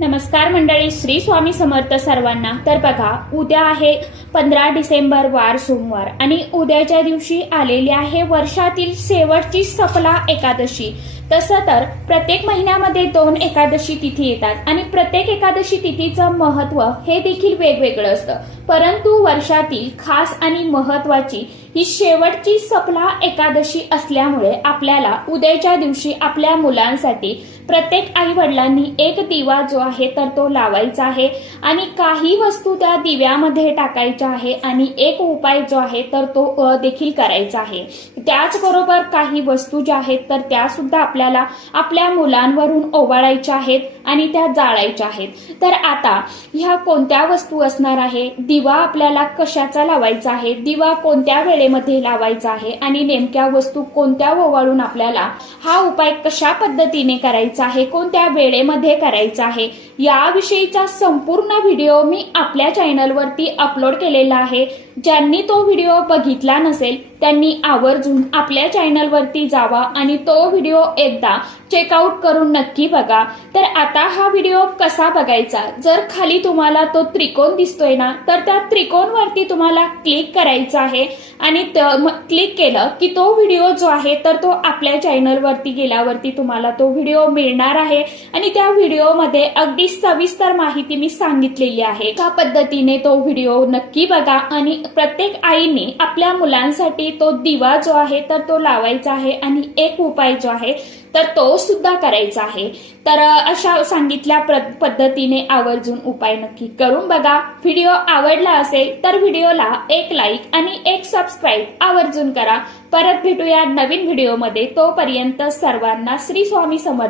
नमस्कार मंडळी, श्री स्वामी समर्थ सर्वांना। तर बघा, उद्या आहे 15 डिसेंबर वार सोमवार आणि उद्याच्या दिवशी आलेली आहे वर्षातील शेवटची सफला एकादशी। तसं तर प्रत्येक महिन्यामध्ये 2 एकादशी तिथी येतात आणि प्रत्येक एकादशी तिथीचं महत्त्व हे देखील वेगवेगळं असतं, परंतु वर्षातील खास आणि महत्त्वाची ही शेवटची सफला एकादशी असल्यामुळे आपल्याला उद्याच्या दिवशी आपल्या मुलांसाठी प्रत्येक आई वडिलांनी एक दिवा जो आहे तर तो लावायचा आहे आणि काही वस्तू त्या दिव्यामध्ये टाकायच्या आहे आणि एक उपाय जो आहे तर तो देखील करायचा आहे। त्याचबरोबर काही वस्तू ज्या आहेत तर त्या सुद्धा आपल्याला आपल्या मुलांवरून ओवाळायच्या आहेत आणि त्या जाळायच्या आहेत। तर आता ह्या कोणत्या वस्तू असणार आहे, दिवा आपल्याला कशाचा लावायचा आहे, दिवा कोणत्या वेळेमध्ये लावायचा आहे आणि नेमक्या वस्तू कोणत्या ओवाळून आपल्याला हा उपाय कशा पद्धतीने करायचा आहे, कोणत्या वेळेमध्ये करायचा आहे, याविषयीचा संपूर्ण व्हिडिओ मी आपल्या चॅनलवरती अपलोड केलेला आहे। ज्यांनी तो व्हिडिओ बघितला नसेल त्यांनी आवर्जून आपल्या चॅनलवरती जावा आणि तो व्हिडिओ एकदा चेकआउट करून नक्की बघा। तर आता हा व्हिडिओ कसा बघायचा, जर खाली तुम्हाला तो त्रिकोण दिसतोय ना, तर त्या त्रिकोणवरती तुम्हाला क्लिक करायचं आहे आणि क्लिक केलं की तो व्हिडिओ जो आहे तर तो आपल्या चॅनलवरती गेल्यावरती तुम्हाला तो व्हिडिओ मिळणार आहे आणि त्या व्हिडिओमध्ये अगदी सविस्तर माहिती मी सांगितलेली आहे। त्या पद्धतीने तो व्हिडिओ नक्की बघा आणि प्रत्येक आईने आपल्या मुलांसाठी तो दिवा जो आहे तर तो लावायचा आहे आणि एक उपाय जो आहे तर तो सुद्धा करायचा आहे। तर अशा सांगितल्या पद्धतीने आवर्जून उपाय नक्की करून बघा। व्हिडिओ आवडला असेल तर व्हिडिओला एक लाईक आणि एक सबस्क्राईब आवर्जून करा। परत भेटूया नवीन व्हिडिओमध्ये, तोपर्यंत सर्वांना श्री स्वामी समर्थ।